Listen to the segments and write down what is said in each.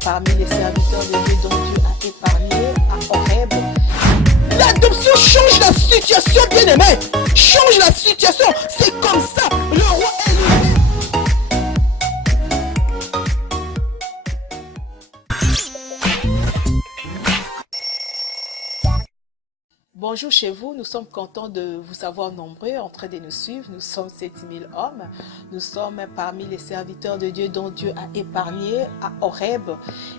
parmi les serviteurs de Dieu dont Dieu a épargné à Horeb. L'adoption change la situation, bien-aimé. Change la situation. C'est comme ça. Le roi est libre. Bonjour chez vous, nous sommes contents de vous savoir nombreux en train de nous suivre. Nous sommes 7000 hommes. Nous sommes parmi les serviteurs de Dieu dont Dieu a épargné à Horeb.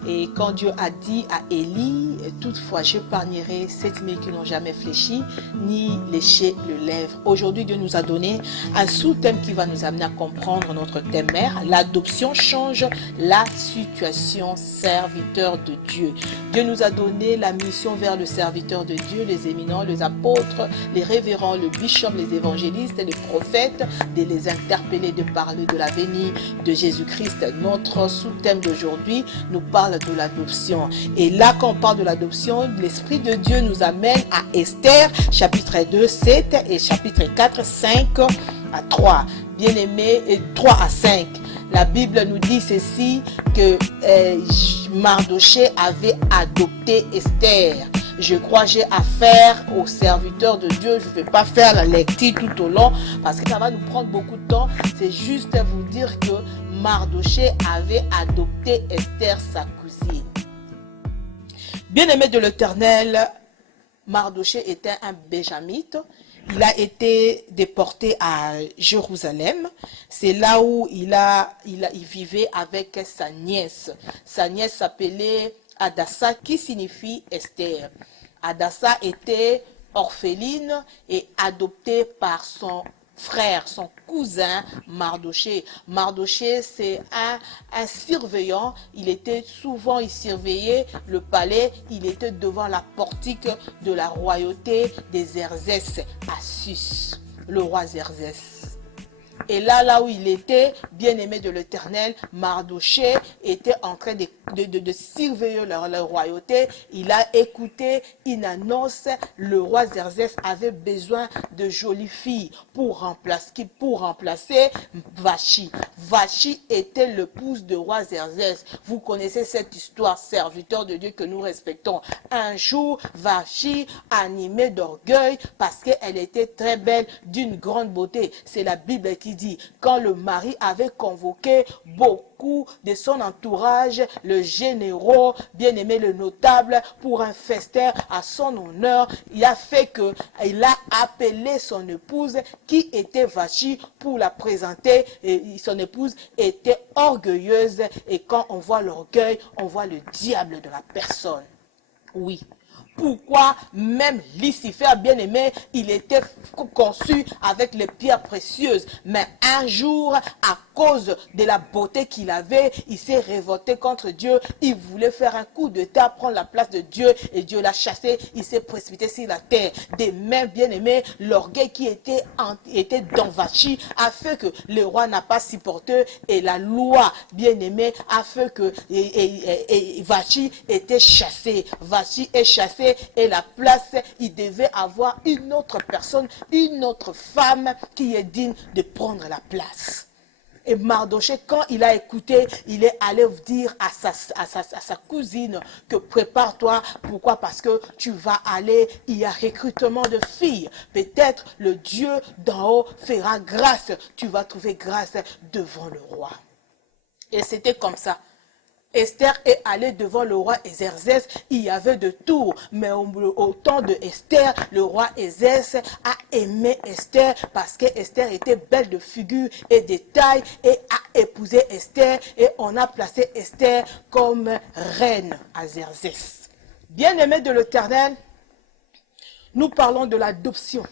Et quand Dieu a dit à Élie, toutefois j'épargnerai 7000 qui n'ont jamais fléchi ni léché le lèvre. Aujourd'hui, Dieu nous a donné un sous-thème qui va nous amener à comprendre notre thème mère. L'adoption change la situation, serviteur de Dieu. Dieu nous a donné la mission vers le serviteur de Dieu, les éminents, les apôtres, les révérends, le bishop, les évangélistes et les prophètes, de les interpeller, de parler de la venue de Jésus-Christ. Notre sous-thème d'aujourd'hui nous parle de l'adoption. Et là, quand on parle de l'adoption, l'Esprit de Dieu nous amène à Esther, chapitre 2, 7 et chapitre 4, 5 à 3. Bien-aimés, 3 à 5. La Bible nous dit ceci, que Mardoché avait adopté Esther. Je crois que j'ai affaire aux serviteurs de Dieu. Je ne vais pas faire la lecture tout au long parce que ça va nous prendre beaucoup de temps. C'est juste vous dire que Mardoché avait adopté Esther, sa cousine. Bien-aimé de l'Éternel, Mardoché était un Benjamite. Il a été déporté à Jérusalem. C'est là où il vivait avec sa nièce. Sa nièce s'appelait Hadassa, qui signifie Esther. Hadassa était orpheline et adoptée par son frère, son cousin Mardoché. Mardoché, c'est un surveillant. Il surveillait le palais. Il était devant la portique de la royauté des Xerxès, à Sus, le roi Xerxès. Et là où il était, bien-aimé de l'Éternel, Mardoché était en train de surveiller la royauté. Il a écouté une annonce. Le roi Xerxès avait besoin de jolies filles pour remplacer Vachi. Vachi était l'épouse du roi Xerxès. Vous connaissez cette histoire, serviteur de Dieu que nous respectons. Un jour, Vachi, animée d'orgueil, parce qu'elle était très belle, d'une grande beauté. C'est la Bible qui dit, quand le mari avait convoqué beaucoup de son entourage, le généraux, bien-aimé, le notable, pour un festin à son honneur, il a fait qu'il a appelé son épouse qui était Vachi pour la présenter. Et son épouse était orgueilleuse, et quand on voit l'orgueil, on voit le diable de la personne. Oui. Pourquoi même Lucifer, bien-aimé, il était conçu avec les pierres précieuses. Mais un jour, à cause de la beauté qu'il avait, il s'est révolté contre Dieu. Il voulait faire un coup de terre, prendre la place de Dieu, et Dieu l'a chassé. Il s'est précipité sur la terre. Des mains, bien-aimé, l'orgueil qui était dans Vachi a fait que le roi n'a pas supporté, et la loi, bien-aimé, a fait que Vachi était chassé. Vachi est chassé. Et la place, il devait avoir une autre personne, une autre femme qui est digne de prendre la place. Et Mardoché, quand il a écouté, il est allé dire à sa cousine que prépare-toi. Pourquoi? Parce que tu vas aller, il y a recrutement de filles. Peut-être le Dieu d'en haut fera grâce. Tu vas trouver grâce devant le roi. Et c'était comme ça. Esther est allée devant le roi Xerxès. Il y avait de tout. Mais au temps de Esther, le roi Xerxès a aimé Esther parce que Esther était belle de figure et de taille et a épousé Esther. Et on a placé Esther comme reine à Xerxès. Bien-aimés de l'Éternel, nous parlons de l'adoption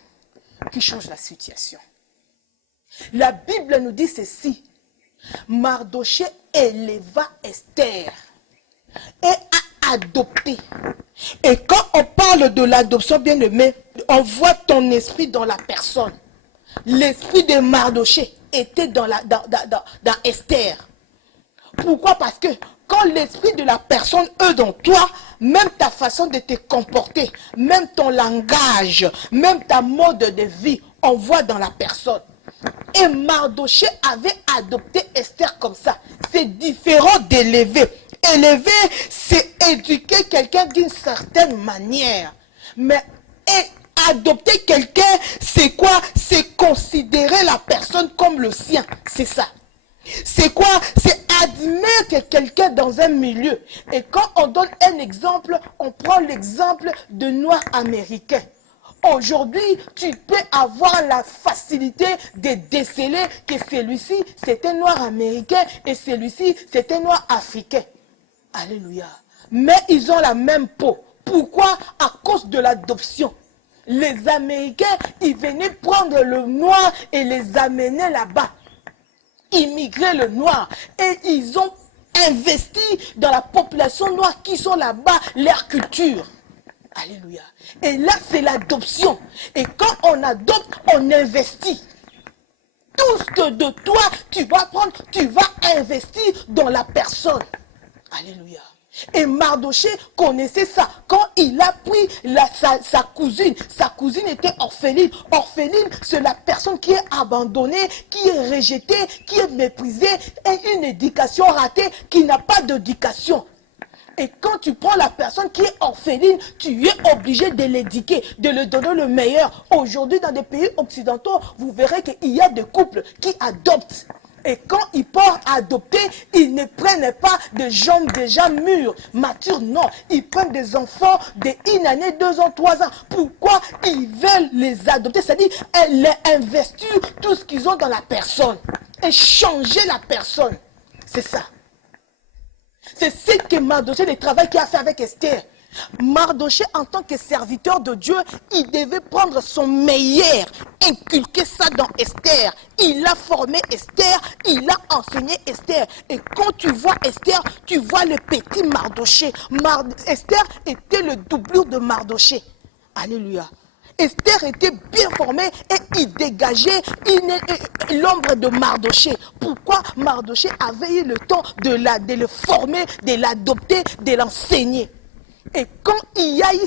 qui change la situation. La Bible nous dit ceci. Mardoché éleva Esther et a adopté. Et quand on parle de l'adoption, bien-aimé, on voit ton esprit dans la personne. L'esprit de Mardoché était dans Esther. Pourquoi? Parce que quand l'esprit de la personne est dans toi, même ta façon de te comporter, même ton langage, même ta mode de vie, on voit dans la personne. Et Mardoché avait adopté Esther comme ça. C'est différent d'élever. Élever, c'est éduquer quelqu'un d'une certaine manière. Mais adopter quelqu'un, c'est quoi? C'est considérer la personne comme le sien. C'est ça. C'est quoi? C'est admettre quelqu'un dans un milieu. Et quand on donne un exemple, on prend l'exemple de Noirs américains. Aujourd'hui, tu peux avoir la facilité de déceler que celui-ci, c'est un Noir américain et celui-ci, c'est un Noir africain. Alléluia. Mais ils ont la même peau. Pourquoi? À cause de l'adoption. Les Américains, ils venaient prendre le noir et les amener là-bas. Immigrer le noir. Et ils ont investi dans la population noire qui sont là-bas, leur culture. Alléluia. Et là, c'est l'adoption. Et quand on adopte, on investit. Tout ce que de toi, tu vas prendre, tu vas investir dans la personne. Alléluia. Et Mardoché connaissait ça. Quand il a pris sa cousine était orpheline. Orpheline, c'est la personne qui est abandonnée, qui est rejetée, qui est méprisée, et une éducation ratée, qui n'a pas d'éducation. Et quand tu prends la personne qui est orpheline, tu es obligé de l'éduquer, de lui donner le meilleur. Aujourd'hui, dans des pays occidentaux, vous verrez qu'il y a des couples qui adoptent. Et quand ils partent adopter, ils ne prennent pas des gens déjà mûrs, matures, non. Ils prennent des enfants d'1 année, 2 ans, 3 ans. Pourquoi ils veulent les adopter? C'est-à-dire, les investir tout ce qu'ils ont dans la personne. Et changer la personne. C'est ça. C'est ce que Mardoché, le travail qu'il a fait avec Esther. Mardoché, en tant que serviteur de Dieu, il devait prendre son meilleur, inculquer ça dans Esther. Il a formé Esther, il a enseigné Esther. Et quand tu vois Esther, tu vois le petit Mardoché. Esther était le doublure de Mardoché. Alléluia. Esther était bien formée et il dégageait l'ombre de Mardoché. Pourquoi? Mardoché avait eu le temps de le former, de l'adopter, de l'enseigner. Et quand il y a eu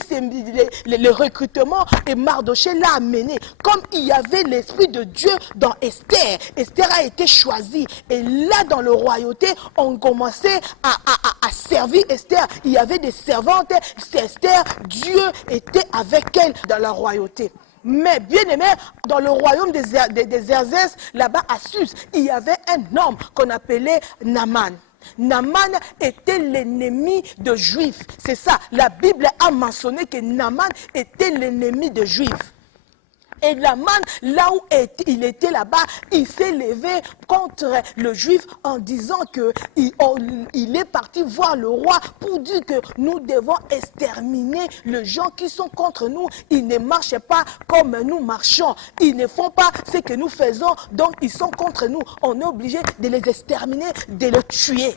le recrutement, et Mardoché l'a amené, comme il y avait l'esprit de Dieu dans Esther, Esther a été choisie. Et là, dans le royauté, on commençait à servir Esther. Il y avait des servantes, c'est Esther, Dieu était avec elle dans la royauté. Mais bien aimé, dans le royaume des Xerxès, là-bas à Suse, il y avait un homme qu'on appelait Naaman. Naaman était l'ennemi de Juifs. C'est ça, la Bible a mentionné que Naaman était l'ennemi des Juifs. Et Naaman, là où il était là-bas, il s'est levé contre le Juif en disant qu'il est parti voir le roi pour dire que nous devons exterminer les gens qui sont contre nous. Ils ne marchent pas comme nous marchons. Ils ne font pas ce que nous faisons, donc ils sont contre nous. On est obligé de les exterminer, de les tuer.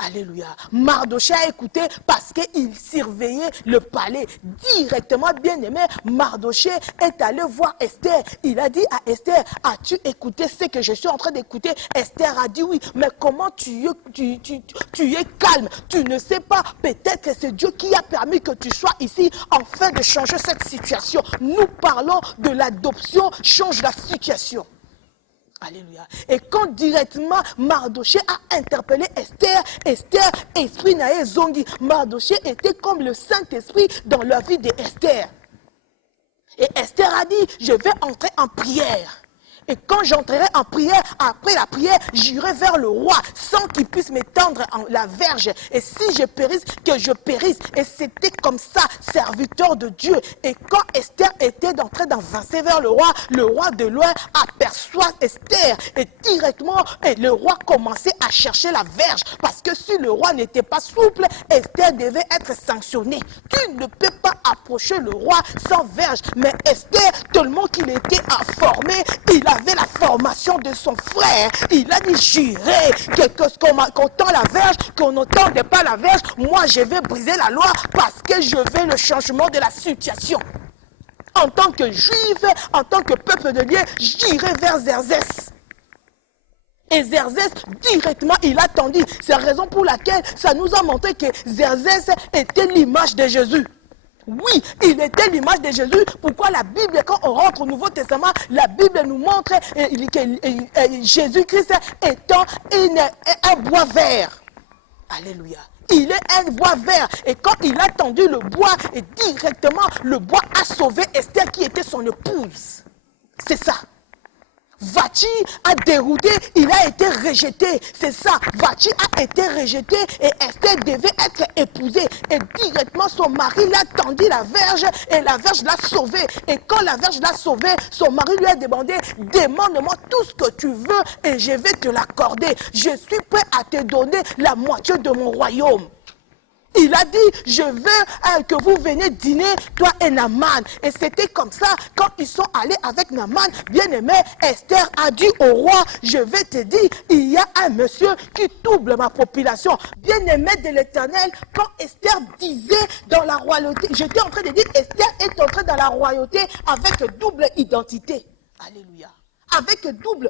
Alléluia. Mardoché a écouté parce qu'il surveillait le palais. Directement, bien aimé, Mardoché est allé voir Esther. Il a dit à Esther, as-tu écouté ce que je suis en train d'écouter? Esther a dit oui, mais comment tu es calme? Tu ne sais pas, peut-être que c'est Dieu qui a permis que tu sois ici afin de changer cette situation. Nous parlons de l'adoption, change la situation. Alléluia. Et quand directement Mardoché a interpellé Esther, Esther, esprit naé zongi. Mardoché était comme le Saint-Esprit dans la vie d'Esther. Et Esther a dit, je vais entrer en prière. Et quand j'entrerai en prière, après la prière, j'irai vers le roi sans qu'il puisse m'étendre la verge. Et si je périsse, que je périsse. Et c'était comme ça, serviteur de Dieu. Et quand Esther était en train d'avancer vers le roi de loin aperçoit Esther. Et directement, le roi commençait à chercher la verge. Parce que si le roi n'était pas souple, Esther devait être sanctionnée. Tu ne peux pas approcher le roi sans verge. Mais Esther, tellement qu'il était informé, il avait la formation de son frère. Il a dit, j'irai, qu'on tend la verge, qu'on n'entende pas la verge, moi je vais briser la loi parce que je veux le changement de la situation. En tant que juif, en tant que peuple de Dieu, j'irai vers Xerxès. Et Xerxès, directement, il a tendu. C'est la raison pour laquelle ça nous a montré que Xerxès était l'image de Jésus. Oui, il était l'image de Jésus. Pourquoi la Bible, quand on rentre au Nouveau Testament, la Bible nous montre que Jésus-Christ étant un bois vert. Alléluia. Il est un bois vert. Et quand il a tendu le bois, et directement, le bois a sauvé Esther qui était son épouse. C'est ça. Vachi a dérouté, il a été rejeté. C'est ça. Vachi a été rejeté et Esther devait être épousée. Et directement, son mari l'a tendu la verge et la verge l'a sauvée. Et quand la verge l'a sauvée, son mari lui a demandé, demande-moi tout ce que tu veux et je vais te l'accorder. Je suis prêt à te donner la moitié de mon royaume. Il a dit, je veux que vous veniez dîner, toi et Naaman. Et c'était comme ça, quand ils sont allés avec Naaman, bien aimé, Esther a dit au roi, je vais te dire, il y a un monsieur qui double ma population. Bien aimé de l'Éternel, quand Esther disait dans la royauté, j'étais en train de dire, Esther est entrée dans la royauté avec double identité. Alléluia. Avec double,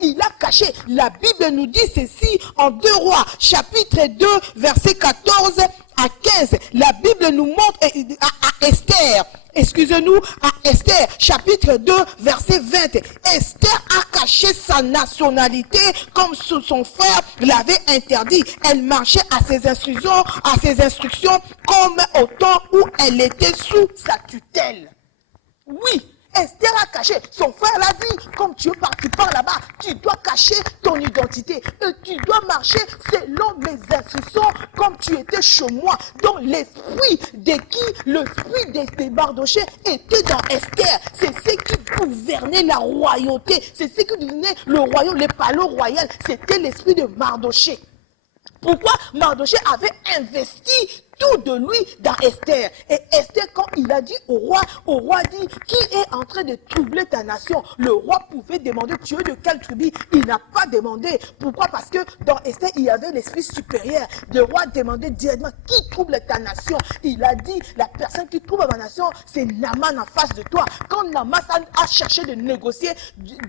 il a caché. La Bible nous dit ceci en 2 Rois, chapitre 2, verset 14 à 15. La Bible nous montre à Esther, excusez-nous, à Esther, chapitre 2, verset 20. Esther a caché sa nationalité comme son frère l'avait interdit. Elle marchait à ses instructions comme au temps où elle était sous sa tutelle. Oui. Esther a caché. Son frère l'a dit, comme tu pars là-bas, tu dois cacher ton identité. Et tu dois marcher selon mes instructions comme tu étais chez moi. Donc l'esprit de Mardochée était dans Esther. C'est ce qui gouvernait la royauté. C'est ce qui gouvernait le royaume, le palais royal. C'était l'esprit de Mardochée. Pourquoi Mardochée avait investi tout de lui dans Esther. Et Esther, quand il a dit au roi dit, qui est en train de troubler ta nation? Le roi pouvait demander, tu es de quelle tribu? Il n'a pas demandé. Pourquoi? Parce que dans Esther, il y avait l'esprit supérieur. Le roi demandait directement, qui trouble ta nation? Il a dit, la personne qui trouble ma nation, c'est Naaman en face de toi. Quand Naaman a cherché de négocier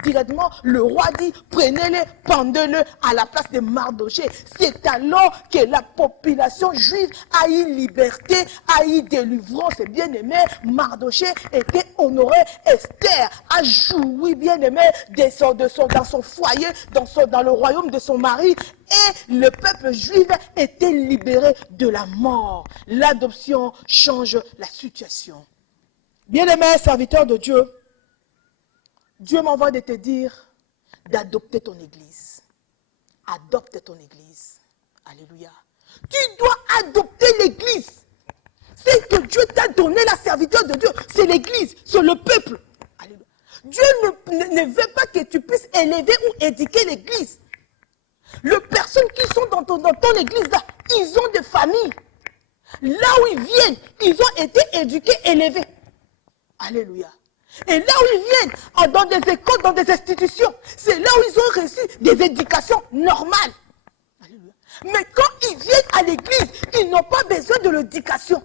directement, le roi dit, prenez-le, pendez-le à la place de Mardochée. C'est alors que la population juive a eu liberté, a eu délivrance. Bien aimé, Mardochée était honoré. Esther a joui, bien aimé, dans son foyer, dans le royaume de son mari. Et le peuple juif était libéré de la mort. L'adoption change la situation. Bien aimé, serviteur de Dieu, Dieu m'envoie de te dire d'adopter ton église. Adopte ton église. Alléluia. Tu dois adopter l'église. C'est que Dieu t'a donné la serviteur de Dieu. C'est l'église, c'est le peuple. Alléluia. Dieu ne veut pas que tu puisses élever ou éduquer l'église. Les personnes qui sont dans ton église, là, ils ont des familles. Là où ils viennent, ils ont été éduqués, élevés. Alléluia. Et là où ils viennent, dans des écoles, dans des institutions, c'est là où ils ont reçu des éducations normales. Mais quand ils viennent à l'église, ils n'ont pas besoin de l'éducation.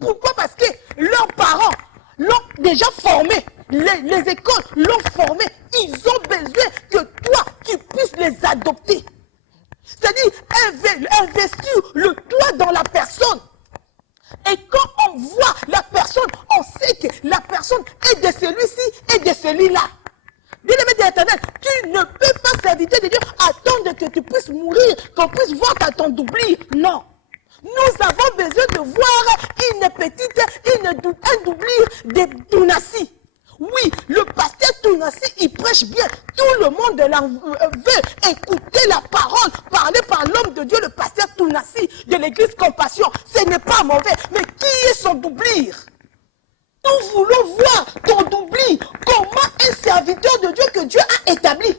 Pourquoi? Parce que leurs parents l'ont déjà formé. Les écoles l'ont formé. Ils ont besoin que toi, tu puisses les adopter. C'est-à-dire investir le toi dans la personne. Et quand on voit la personne, on sait que la personne est de celui-ci et de celui-là. Bien-aimé de l'Éternel, tu ne peux pas, serviteur de Dieu, attendre que tu puisses mourir, qu'on puisse voir ton doublure. Non. Nous avons besoin de voir un doublure de Tounassi. Oui, le pasteur Tounassi, il prêche bien. Tout le monde veut écouter la parole parlée par l'homme de Dieu, le pasteur Tounassi de l'église Compassion. Ce n'est pas mauvais. Mais qui est son doublure? Nous voulons voir ton doublure. Comment un serviteur de Dieu que Dieu a établi.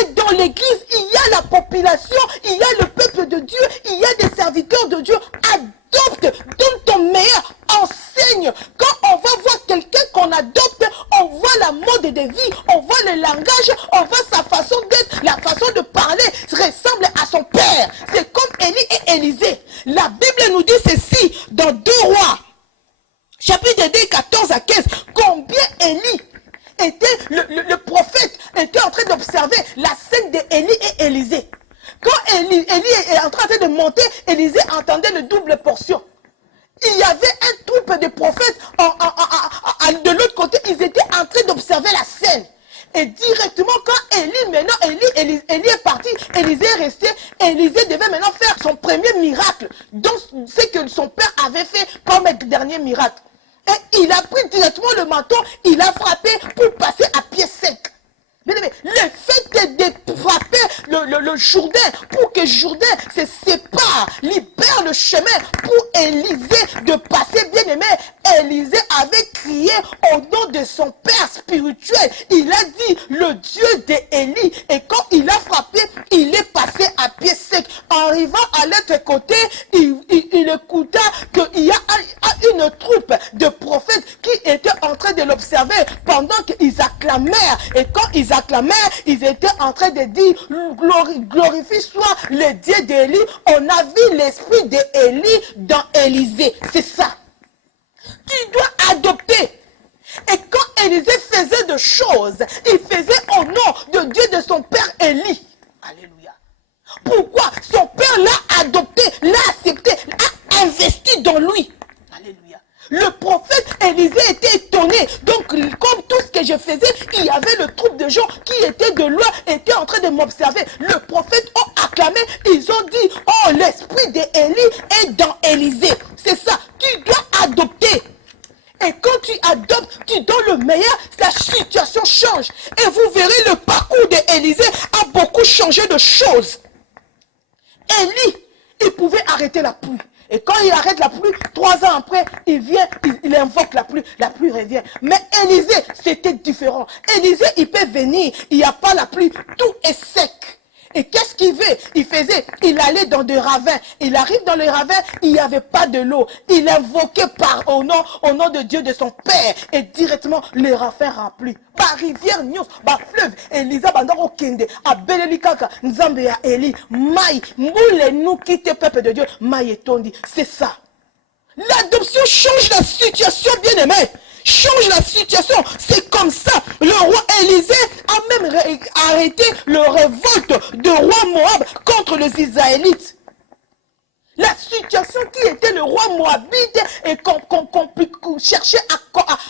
Et dans l'église, il y a la population, il y a le peuple de Dieu, il y a des serviteurs de Dieu. Adopte, donne ton meilleur, enseigne. Quand on va voir quelqu'un qu'on adopte, on voit la mode de vie, on voit le langage, on voit sa façon d'être, la façon de parler ressemble à son père. C'est comme Élie et Élisée. La Bible nous dit ceci dans 2 Rois, chapitre 2, 14 à 15. Combien Élie était, le prophète était en train d'observer la scène d'Élie et Élisée. Quand Élie est en train de monter, Élisée entendait le double portion. Il y avait un troupe de prophètes de l'autre côté, ils étaient en train d'observer la scène. Et directement, quand Élie est parti, Élisée est resté, Élisée devait maintenant faire son premier miracle. Donc, c'est que son père avait fait comme dernier miracle. Et il a pris directement le manteau, il a frappé pour passer à pied sec. Bien aimé, le fait de frapper le Jourdain pour que Jourdain se sépare, libère le chemin pour Élisée de passer, bien aimé. Élisée avait crié au nom de son père spirituel. Il a dit le Dieu d'Élie. Et quand il a frappé, il est passé à pied sec. En arrivant à l'autre côté, il écouta qu'il y a une troupe de prophètes qui étaient en train de l'observer pendant qu'ils acclamèrent. Et quand ils acclamèrent, ils étaient en train de dire glorifie soit le Dieu d'Élie. On a vu l'esprit d'Élie dans Élisée. C'est ça. Tu dois adopter. Et quand Élisée faisait des choses, il faisait au nom de Dieu de son père Élie. Alléluia. Pourquoi? Son père l'a adopté, l'a accepté, l'a investi dans lui. Alléluia. Le prophète Élisée était étonné. Donc, comme tout ce que je faisais, il y avait le troupe de gens qui étaient de loin, étaient en train de m'observer. Le prophète a acclamé, ils ont dit, oh, l'esprit d'Élie est dans Élisée. C'est ça, tu dois adopter. Et quand tu adoptes, tu donnes le meilleur, la situation change. Et vous verrez le parcours d'Élisée a beaucoup changé de choses. Élie, il pouvait arrêter la pluie. Et quand il arrête la pluie, 3 ans après, il vient, il invoque la pluie revient. Mais Élisée, c'était différent. Élisée, il peut venir, il n'y a pas la pluie, tout est sec. Et qu'est-ce qu'il fait? Il allait dans des ravins. Il arrive dans les ravins, il n'y avait pas de l'eau. Il invoquait au nom de Dieu de son père. Et directement, les ravins remplis. Par rivière, Nyos, par fleuve, Elisa, Bandoro Kende, à Belelikaka, Nzambe ya Eli, Maï, Moule nous quitte peuple de Dieu, Maï et Tondi. C'est ça. L'adoption change la situation, bien aimé. Change la situation. C'est comme ça. Le roi Élisée a même arrêté le révolte de roi Moab contre les Israélites. La situation qui était le roi Moabite et qu'on cherchait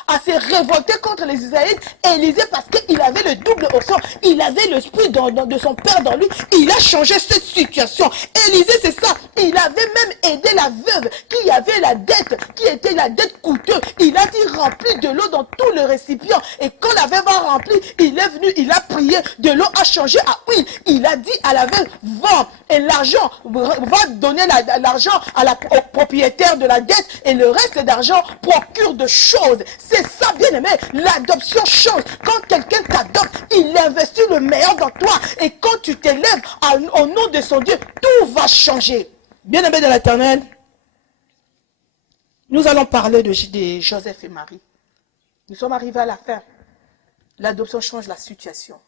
à se révolter contre les Israélites, Élisée, parce qu'il avait le double option, il avait l'esprit de son père dans lui, il a changé cette situation. Élisée, c'est ça, il avait même aidé la veuve qui avait la dette, qui était la dette coûteuse. Il a dit remplir de l'eau dans tout le récipient. Et quand la veuve a rempli, il est venu, il a prié, de l'eau a changé à huile. Il a dit à la veuve, vends, et l'argent va donner l'argent au propriétaire de la dette et le reste d'argent procure de choses. C'est ça, bien aimé. L'adoption change. Quand quelqu'un t'adopte, il investit le meilleur dans toi. Et quand tu t'élèves au nom de son Dieu, tout va changer. Bien aimé de l'Éternel, nous allons parler de Joseph et Marie. Nous sommes arrivés à la fin. L'adoption change la situation.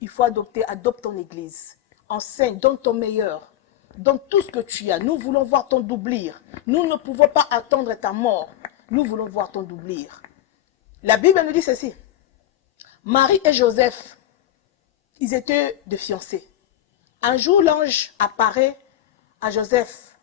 Il faut adopter, adopte ton église. Enseigne, donne ton meilleur. Donne tout ce que tu as. Nous voulons voir ton doublir. Nous ne pouvons pas attendre ta mort. Nous voulons voir ton doublir. La Bible nous dit ceci. Marie et Joseph, ils étaient de fiancés. Un jour, l'ange apparaît à Joseph.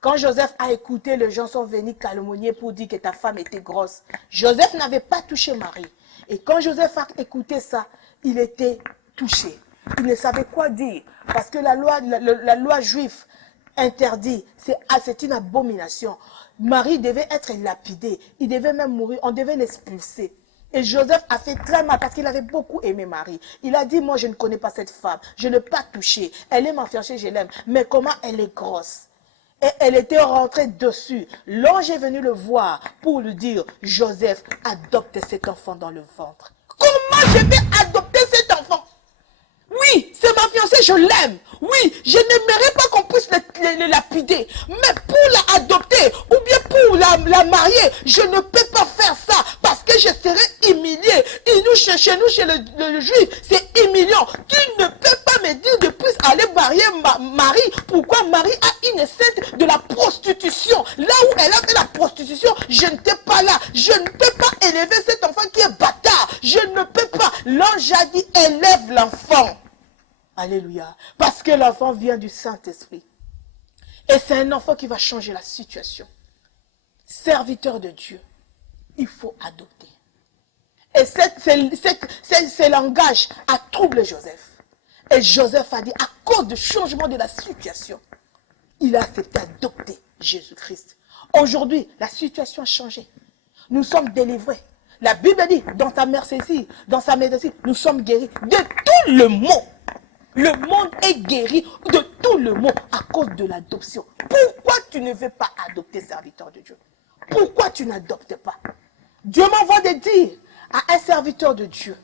Quand Joseph a écouté, les gens sont venus calomnier pour dire que ta femme était grosse. Joseph n'avait pas touché Marie. Et quand Joseph a écouté ça, il était touché. Il ne savait quoi dire. Parce que la loi juive interdit. C'est une abomination. Marie devait être lapidée. Il devait même mourir. On devait l'expulser. Et Joseph a fait très mal parce qu'il avait beaucoup aimé Marie. Il a dit, moi je ne connais pas cette femme. Je ne l'ai pas touchée. Elle est ma fiancée, je l'aime. Mais comment elle est grosse. Et elle était rentrée dessus. L'ange est venu le voir pour lui dire, Joseph, adopte cet enfant dans le ventre. Comment je vais adopter cet enfant? Oui, c'est ma fiancée, je l'aime. Oui, je n'aimerais pas qu'on puisse le lapider. Mais pour la adopter ou bien pour la marier, je ne peux pas faire ça parce que je serais humilié. Et nous, chez le juif, c'est humiliant. Tu ne peux pas me dire de plus aller marier Marie. Pourquoi Marie a une scène de la prostitution? Là où elle a fait la prostitution, je n'étais pas là. Je ne peux pas élever cet enfant qui est bâtard. Je ne peux pas. L'ange a dit, élève l'enfant. Alléluia. Parce que l'enfant vient du Saint-Esprit. Et c'est un enfant qui va changer la situation. Serviteur de Dieu, il faut adopter. Et ce langage a troublé Joseph. Et Joseph a dit, à cause du changement de la situation, il a accepté d'adopter Jésus-Christ. Aujourd'hui, la situation a changé. Nous sommes délivrés. La Bible dit, dans ta mère Cécile, dans sa mère Cécile, nous sommes guéris de tout le mot. Le monde est guéri de tout le mot à cause de l'adoption. Pourquoi tu ne veux pas adopter serviteur de Dieu? Pourquoi tu n'adoptes pas? Dieu m'envoie de dire à un serviteur de Dieu,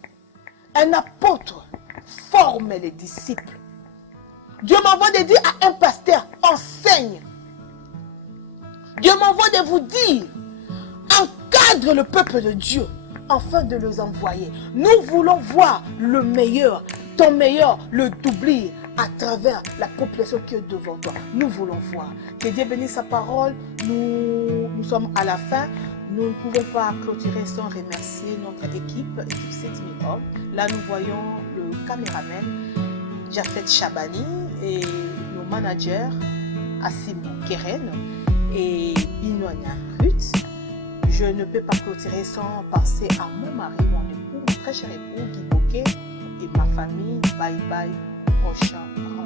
un apôtre, forme les disciples. Dieu m'envoie de dire à un pasteur, enseigne. Dieu m'envoie de vous dire, encadre le peuple de Dieu afin de les envoyer. Nous voulons voir le meilleur, ton meilleur, le doubler à travers la population qui est devant toi. Nous voulons voir. Que Dieu bénisse sa parole. Nous sommes à la fin. Nous ne pouvons pas clôturer sans remercier notre équipe 7000 hommes. Là, nous voyons le caméraman Jafet Chabani et nos managers Assim Keren et Binoania Ruth. Je ne peux pas clôturer sans penser à mon mari, mon époux, mon très cher époux, Guy Boquet et ma famille. Bye bye, prochain rendez-vous.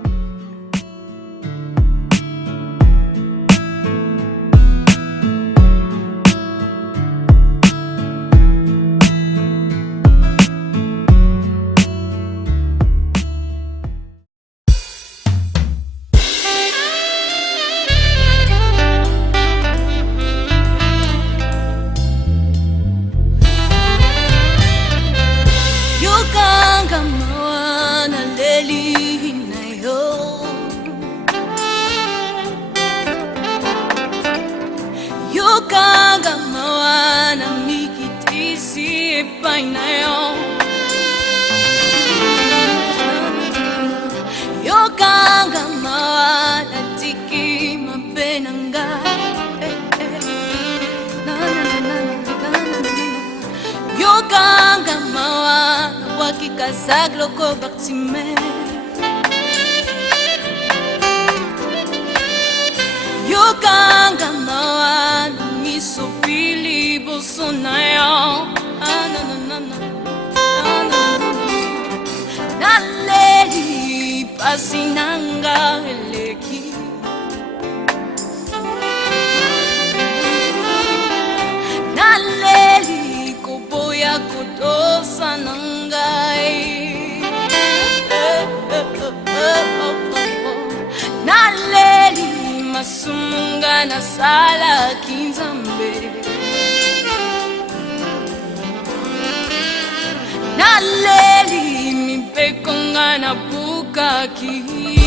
Sagloko Bartime Yokanga mawa miso pili bosonayo Naleli pasinanga eleki Naleli koboya kodosa nangai Naleli masumunga na sala kinzambe Naleli mipekonga na bukaki